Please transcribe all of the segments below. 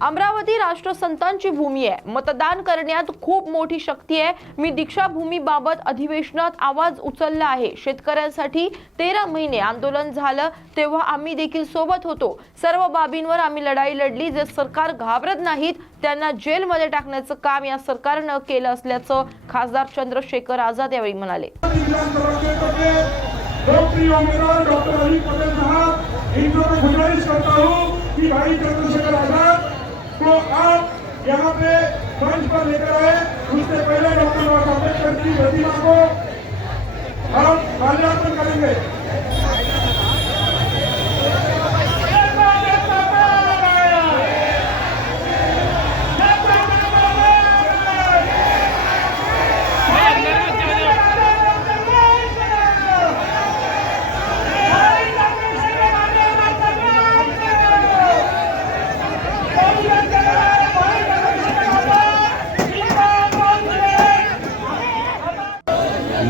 अमरावती राष्ट्रसंतांची भूमी आहे। मतदान करण्यात खूप मोठी शक्ती आहे। मी दीक्षाभूमीबाबत अधिवेशनात आवाज उचलला आहे। शेतकऱ्यांसाठी 13 महिने आंदोलन झालं तेव्हा आम्ही देखील सोबत होतो। सर्व बाबींवर आम्ही लढाई लढली। जे सरकार घाबरत नाहीत त्यांना जेलमध्ये टाकण्याचं काम या सरकारनं केलं असल्याचं खासदार चंद्रशेखर आझाद यावेळी म्हणाले। डॉक्टर अली पटेल साहब, इनको मैं गुजारिश करता हूँ कि भाई चंद्रशेखर आजाद को आप यहाँ पे मंच पर लेकर आए। उससे पहले डॉक्टर बाबा साहब अम्बेडकर की प्रतिमा को हम माल्यार्पण करेंगे।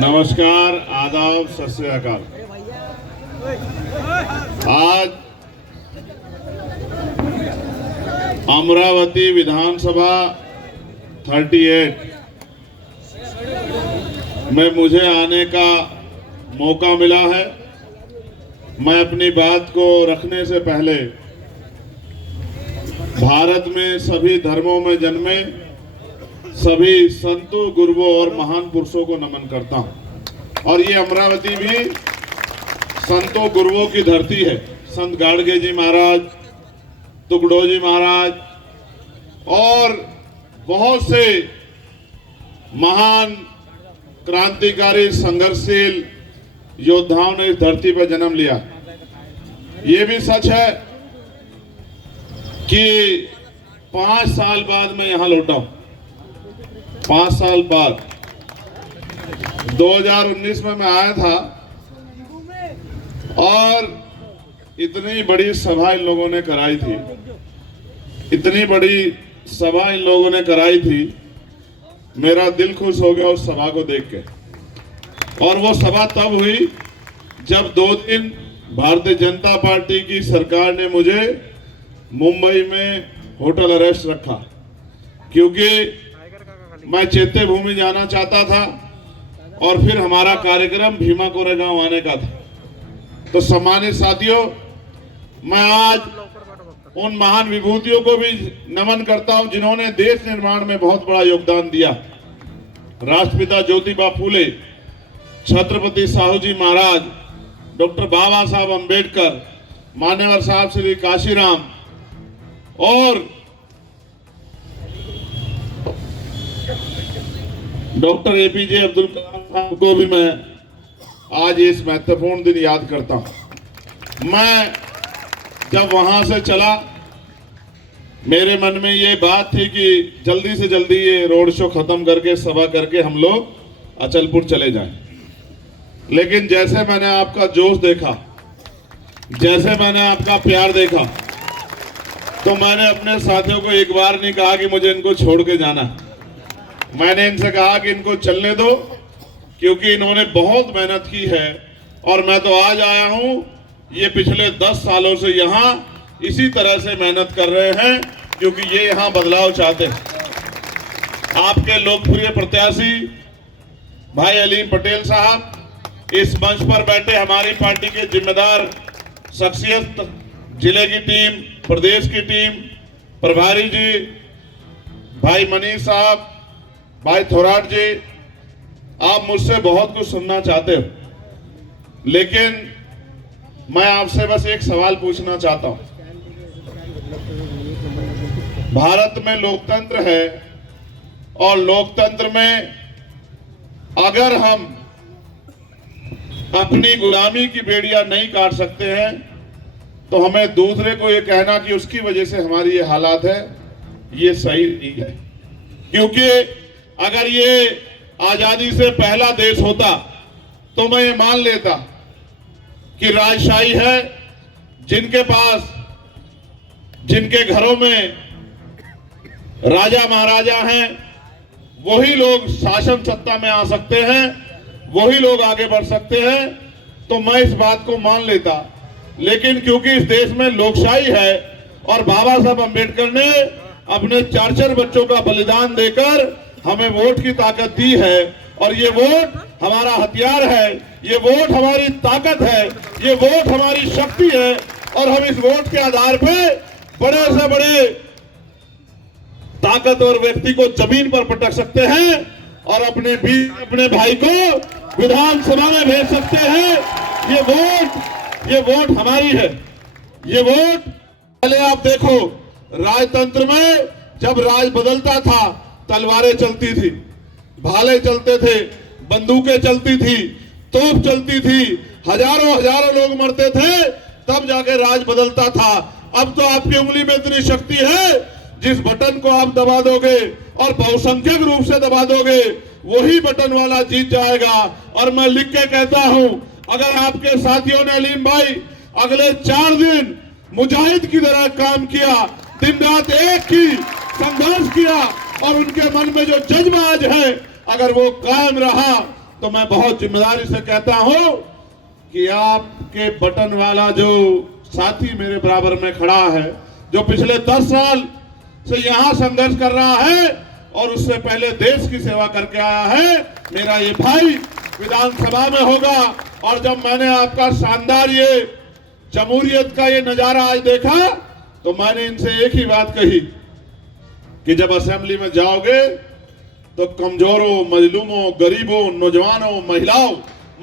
नमस्कार, आदाब, सत श्री अकाल। आज अमरावती विधानसभा 38 में मुझे आने का मौका मिला है। मैं अपनी बात को रखने से पहले भारत में सभी धर्मों में जन्मे सभी संतों, गुरुओं और महान पुरुषों को नमन करता हूं। और ये अमरावती भी संतों, गुरुओं की धरती है। संत गाडगे जी महाराज, टुकड़ो जी महाराज और बहुत से महान क्रांतिकारी, संघर्षशील योद्धाओं ने इस धरती पर जन्म लिया। ये भी सच है कि 5 साल बाद मैं यहां लौटा हूं। 5 साल बाद 2019 में मैं आया था और इतनी बड़ी सभा इन लोगों ने कराई थी, इतनी बड़ी सभा इन लोगों ने कराई थी। मेरा दिल खुश हो गया उस सभा को देख के। और वो सभा तब हुई जब 2 दिन भारतीय जनता पार्टी की सरकार ने मुझे मुंबई में होटल अरेस्ट रखा, क्योंकि मैं चैत्य भूमि जाना चाहता था और फिर हमारा कार्यक्रम भीमा कोरेगांव आने का था। तो सम्मानित साथियों, मैं आज उन महान विभूतियों को भी नमन करता हूं जिन्होंने देश निर्माण में बहुत बड़ा योगदान दिया। राष्ट्रपिता ज्योतिबा फूले, छत्रपति साहू जी महाराज, डॉक्टर बाबा साहब अम्बेडकर, मान्यवर साहब श्री काशीराम और डॉक्टर एपीजे अब्दुल कलाम को भी मैं आज इस महत्वपूर्ण दिन याद करता हूं। मैं जब वहां से चला, मेरे मन में ये बात थी कि जल्दी से जल्दी ये रोड शो खत्म करके, सभा करके हम लोग अचलपुर चले जाएं। लेकिन जैसे मैंने आपका जोश देखा, जैसे मैंने आपका प्यार देखा, तो मैंने अपने साथियों को एक बार नहीं कहा कि मुझे इनको छोड़ के जाना। मैंने इनसे कहा कि इनको चलने दो, क्योंकि इन्होंने बहुत मेहनत की है और मैं तो आज आया हूं। ये पिछले 10 सालों से यहाँ इसी तरह से मेहनत कर रहे हैं, क्योंकि ये यहाँ बदलाव चाहते हैं। आपके लोकप्रिय प्रत्याशी भाई अलीम पटेल साहब इस मंच पर बैठे, हमारी पार्टी के जिम्मेदार शख्सियत, जिले की टीम, प्रदेश की टीम, प्रभारी जी भाई मनीष साहब, भाई थोराट जी, आप मुझसे बहुत कुछ सुनना चाहते हो, लेकिन मैं आपसे बस एक सवाल पूछना चाहता हूं। भारत में लोकतंत्र है और लोकतंत्र में अगर हम अपनी गुलामी की बेड़ियां नहीं काट सकते हैं तो हमें दूसरे को ये कहना कि उसकी वजह से हमारी ये हालात है, ये सही नहीं है। क्योंकि अगर ये आजादी से पहला देश होता तो मैं ये मान लेता कि राजशाही है, जिनके पास, जिनके घरों में राजा महाराजा हैं, वही लोग शासन सत्ता में आ सकते हैं, वही लोग आगे बढ़ सकते हैं, तो मैं इस बात को मान लेता। लेकिन क्योंकि इस देश में लोकशाही है और बाबा साहब अम्बेडकर ने अपने 4-4 बच्चों का बलिदान देकर हमें वोट की ताकत दी है। और ये वोट हमारा हथियार है, ये वोट हमारी ताकत है, ये वोट हमारी शक्ति है। और हम इस वोट के आधार पे बड़े से बड़े ताकतवर व्यक्ति को जमीन पर पटक सकते हैं और अपने भाई को विधानसभा में भेज सकते हैं। ये वोट हमारी है। ये वोट पहले आप देखो, राजतंत्र में जब राज बदलता था तलवारें चलती थी, भाले चलते थे, बंदूकें चलती थी, तोप चलती थी, हजारों लोग मरते थे, तब जाके राज बदलता था। अब तो आपकी उंगली में इतनी शक्ति है, जिस बटन को आप दबा दोगे और बहुसंख्यक रूप से दबा दोगे, वही बटन वाला जीत जाएगा। और मैं लिख के कहता हूं, अगर आपके साथियों ने अलीम भाई अगले 4 दिन मुजाहिद की तरह काम किया, दिन रात एक की संघर्ष किया और उनके मन में जो जज्बा आज है अगर वो कायम रहा, तो मैं बहुत जिम्मेदारी से कहता हूं कि आपके बटन वाला जो साथी मेरे बराबर में खड़ा है, जो पिछले 10 साल से यहां संघर्ष कर रहा है और उससे पहले देश की सेवा करके आया है, मेरा ये भाई विधानसभा में होगा। और जब मैंने आपका शानदार ये जमहूरियत का ये नजारा आज देखा, तो मैंने इनसे एक ही बात कही कि जब असेंबली में जाओगे तो कमजोरों, मजलूमों, गरीबों, नौजवानों, महिलाओं,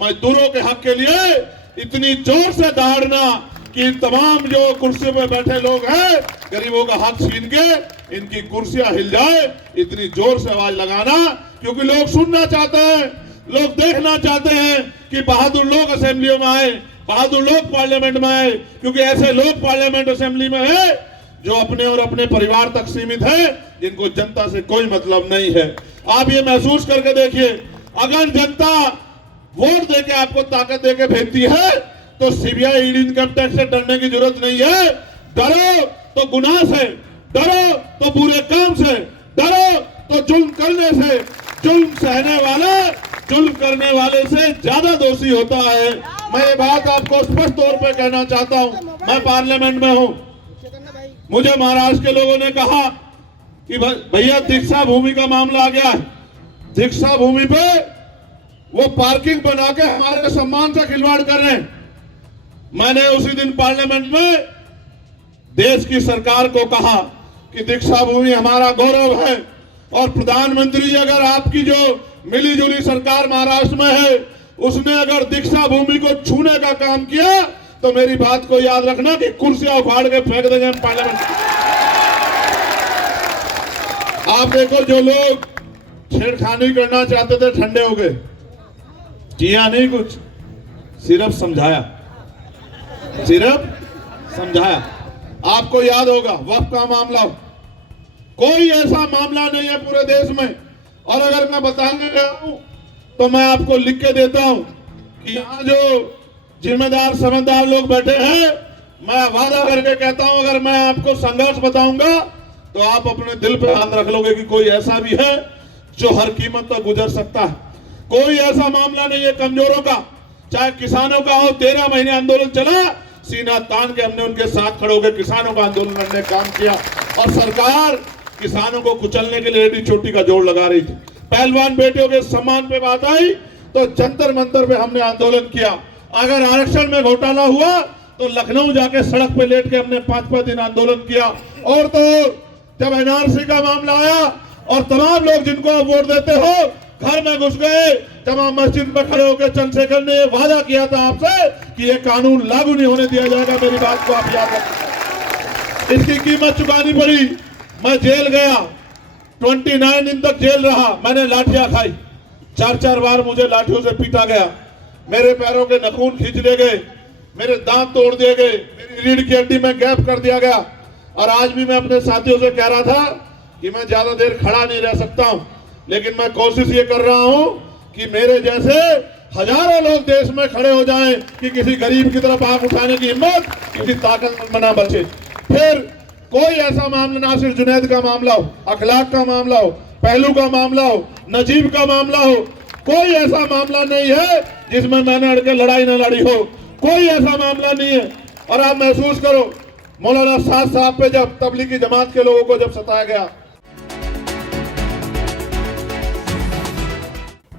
मजदूरों के हक के लिए इतनी जोर से दहाड़ना कि तमाम जो कुर्सी पे बैठे लोग हैं, गरीबों का हक छीन के इनकी कुर्सियां हिल जाए, इतनी जोर से आवाज लगाना। क्योंकि लोग सुनना चाहते हैं, लोग देखना चाहते हैं कि बहादुर लोग असेंबलियों में आए, बहादुर लोग पार्लियामेंट में आए। क्योंकि ऐसे लोग पार्लियामेंट असेंबली में है जो अपने और अपने परिवार तक सीमित है, जिनको जनता से कोई मतलब नहीं है। आप ये महसूस करके देखिए, अगर जनता वोट देके आपको ताकत देके भेजती है तो सीबीआई, ईडी, इनकम टैक्स से डरने की जरूरत नहीं है। डरो तो गुनाह से, डरो तो बुरे काम से, डरो तो जुल्म करने से। जुल्म सहने वाला जुल्म करने वाले से ज्यादा दोषी होता है। मैं ये बात आपको स्पष्ट तौर पे कहना चाहता हूं। मैं पार्लियामेंट में हूं, मुझे महाराष्ट्र के लोगों ने कहा कि भैया दीक्षा भूमि का मामला आ गया है, दीक्षा भूमि पे वो पार्किंग बना के हमारे सम्मान से खिलवाड़ कर रहे हैं। मैंने उसी दिन पार्लियामेंट में देश की सरकार को कहा कि दीक्षा भूमि हमारा गौरव है और प्रधानमंत्री जी, अगर आपकी जो मिली जुली सरकार महाराष्ट्र में है, उसने अगर दीक्षा भूमि को छूने का काम किया तो मेरी बात को याद रखना कि कुर्सियां उखाड़ के फेंक देंगे हम पार्लियामेंट। आप देखो, जो लोग छेड़खानी करना चाहते थे ठंडे हो गए, किया नहीं कुछ, सिर्फ समझाया। आपको याद होगा वक्फ का मामला, कोई ऐसा मामला नहीं है पूरे देश में। और अगर मैं बताने गया हूं तो मैं आपको लिख के देता हूं कि यहाँ जो जिम्मेदार समझदार लोग बैठे हैं, मैं वादा करके कहता हूं, अगर मैं आपको संघर्ष बताऊंगा तो आप अपने दिल पे हाथ रख लोगे कि कोई ऐसा भी है जो हर कीमत पर गुजर सकता है। कोई ऐसा मामला नहीं है कमजोरों का, चाहे किसानों का हो। 13 महीने आंदोलन चला, सीना तान के हमने उनके साथ खड़े होकर किसानों का आंदोलन लड़ने काम किया और सरकार किसानों को कुचलने के लिए एडी चोटी का जोड़ लगा रही थी। पहलवान बेटियों के सम्मान पे बात आई तो जंतर मंतर पे हमने आंदोलन किया। अगर आरक्षण में घोटाला हुआ तो लखनऊ जाके सड़क पे लेट के हमने 5-5 दिन आंदोलन किया। और तो जब एनआरसी का मामला आया और तमाम लोग जिनको आप वोट देते हो घर में घुस गए, जमा मस्जिद में खड़े होकर चंद्रशेखर ने वादा किया था आपसे कि ये कानून लागू नहीं होने दिया जाएगा। मेरी बात को आप याद रखें, इसकी कीमत चुकानी पड़ी। मैं जेल गया, 29 दिन तक जेल रहा, मैंने लाठियां खाई, 4-4 बार मुझे लाठियों से पीटा गया, मेरे पैरों के नखून खींच लिए गए, मेरे दांत तोड़ दिए गए, मेरी रीढ़ की हड्डी में गैप कर दिया गया। और आज भी मैं अपने साथियों से कह रहा था कि मैं ज्यादा देर खड़ा नहीं रह सकता हूं, लेकिन मैं कोशिश ये कर रहा हूं कि मेरे जैसे हजारों लोग देश में खड़े हो जाएं कि किसी गरीब की तरफ आंख उठाने की हिम्मत किसी ताकत में ना बचे। फिर कोई ऐसा मामला, नासिर जुनैद का मामला हो, अखलाक का मामला हो, पहलू का मामला हो, नजीब का मामला हो, कोई ऐसा मामला नहीं है जिसमें मैंने अड़के लड़ाई न लड़ी हो। कोई ऐसा मामला नहीं है। और आप महसूस करो, मौलाना साद साहब पे जब तबलीगी जमात के लोगों को जब सताया गया,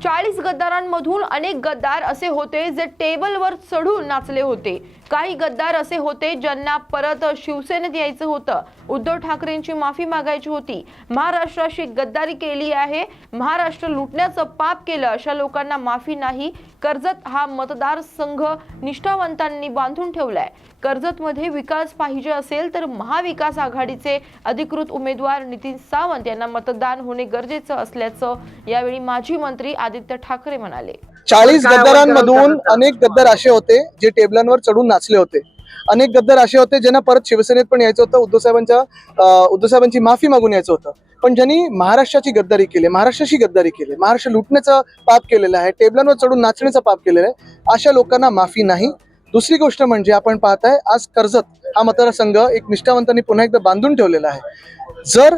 40 गद्दारांमधून अनेक गद्दार असे होते जे टेबलवर चढून नाचले होते. काही गद्दार असे होते ज्यांना परत शिवसेनेत यायचं होतं. उद्धव ठाकरेंची माफी मागायची होती. महाराष्ट्राशी गद्दारी केली आहे, महाराष्ट्र लुटण्याचं पाप केलं, अशा लोकांना माफी नाही. कर्जत हा मतदारसंघ निष्ठावंतांनी बांधून ठेवलाय. कर्जतमध्ये विकास पाहिजे असेल तर महाविकास आघाडीचे अधिकृत उमेदवार नितीन सावंत यांना मतदान होणे गरजेचं असल्याचं यावेळी माजी मंत्री आदित्य ठाकरे म्हणाले. 40 गद्दारांमधून अनेक गद्दार असे होते जे टेबलांवर चढून नाचले होते. अनेक गद्दार असे होते ज्यांना परत शिवसेनेत पण यायचं होतं, उद्धव साहेबांची माफी मागून यायचं होतं. पण ज्यांनी महाराष्ट्राची गद्दारी केली, महाराष्ट्राशी गद्दारी केली, महाराष्ट्र लुटण्याचं पाप केलेलं आहे, टेबलांवर चढून नाचण्याचं पाप केलेलं आहे, अशा लोकांना माफी नाही. दुसरी गोष्ट म्हणजे आपण पाहताय आज कर्जत हा मतदारसंघ एक निष्ठावंतांनी पुन्हा एकदा बांधून ठेवलेला आहे. जर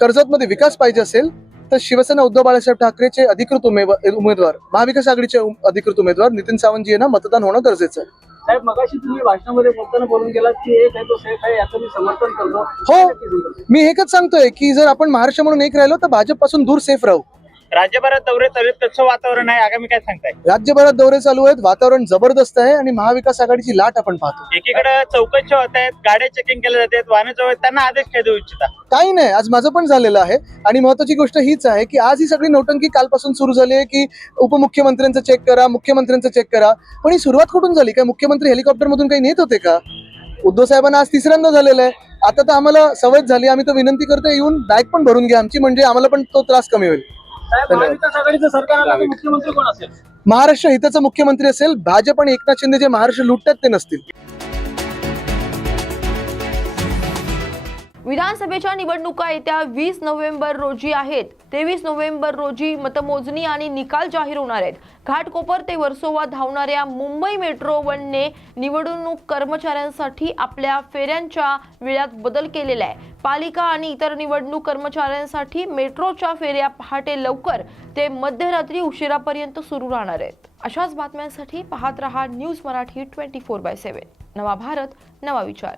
कर्जतमध्ये विकास पाहिजे असेल तर शिवसेना उद्धव बाळासाहेब ठाकरेचे अधिकृत उमेदवार महाविकास आघाडीचे अधिकृत उमेदवार नितीन सावंत यांना मतदान होणं गरजेचं आहे. साहेब, मगाशी तुम्ही भाषणामध्ये बोलताना बोलून गेलात की एक आहे तो सेफ आहे, याचं मी समर्थन करतो. हो, मी एकच सांगतोय की जर आपण महाराष्ट्र म्हणून एक राहिलो तर भाजपपासून दूर सेफ राहू. राज्यभरात दौरे चालू आहेत, कसं वातावरण आहे, आगामी काय सांगताय? राज्यभरात दौरे चालू आहेत, वातावरण जबरदस्त आहे आणि महाविकास आघाडीची लाट आपण पाहतो. एकीकडे चौकशी होत आहेत, गाड्या चेकिंग केल्या जातात, वाहनं जवळ त्यांना आदेश काय देऊ इच्छिता? काही नाही, आज माझं पण झालेलं आहे. आणि महत्वाची गोष्ट हीच आहे की आज ही सगळी नौटंकी कालपासून सुरू झाली आहे की उपमुख्यमंत्र्यांचं चेक करा, मुख्यमंत्र्यांचं चेक करा. पण ही सुरुवात कुठून झाली? काय मुख्यमंत्री हेलिकॉप्टर मधून काही नेत होते का? उद्धव साहेबांना आज तिसऱ्यांदा झालेलं आहे. आता तर आम्हाला सवय झाली, आम्ही तर विनंती करतो येऊन बॅग पण भरून घ्या आमची, म्हणजे आम्हाला पण तो त्रास कमी होईल. महाविकास आघाडीचं सरकार आलं तर मुख्यमंत्री कोण असेल? महाराष्ट्र हिताचा मुख्यमंत्री असेल. भाजप आणि एकनाथ शिंदे जे महाराष्ट्र लुटतात ते नसतील. विधानसभेच्या निवडणुका येत्या 20 नोव्हेंबर रोजी आहेत. 23 नोव्हेंबर रोजी मतमोजणी आणि निकाल जाहीर होणार आहेत. घाटकोपर ते वर्सोवा धावणाऱ्या मुंबई मेट्रो 1ने निवडणूक कर्मचाऱ्यांसाठी आपल्या फेऱ्यांच्या वेळात बदल केलेला आहे. पालिका आणि इतर निवडणूक कर्मचाऱ्यांसाठी मेट्रोच्या फेऱ्या पहाटे लवकर ते मध्यरात्री उशिरापर्यंत सुरू राहणार आहेत. अशाच बातम्यांसाठी पाहत रहा न्यूज मराठी 24/7. नवा भारत, नवा विचार.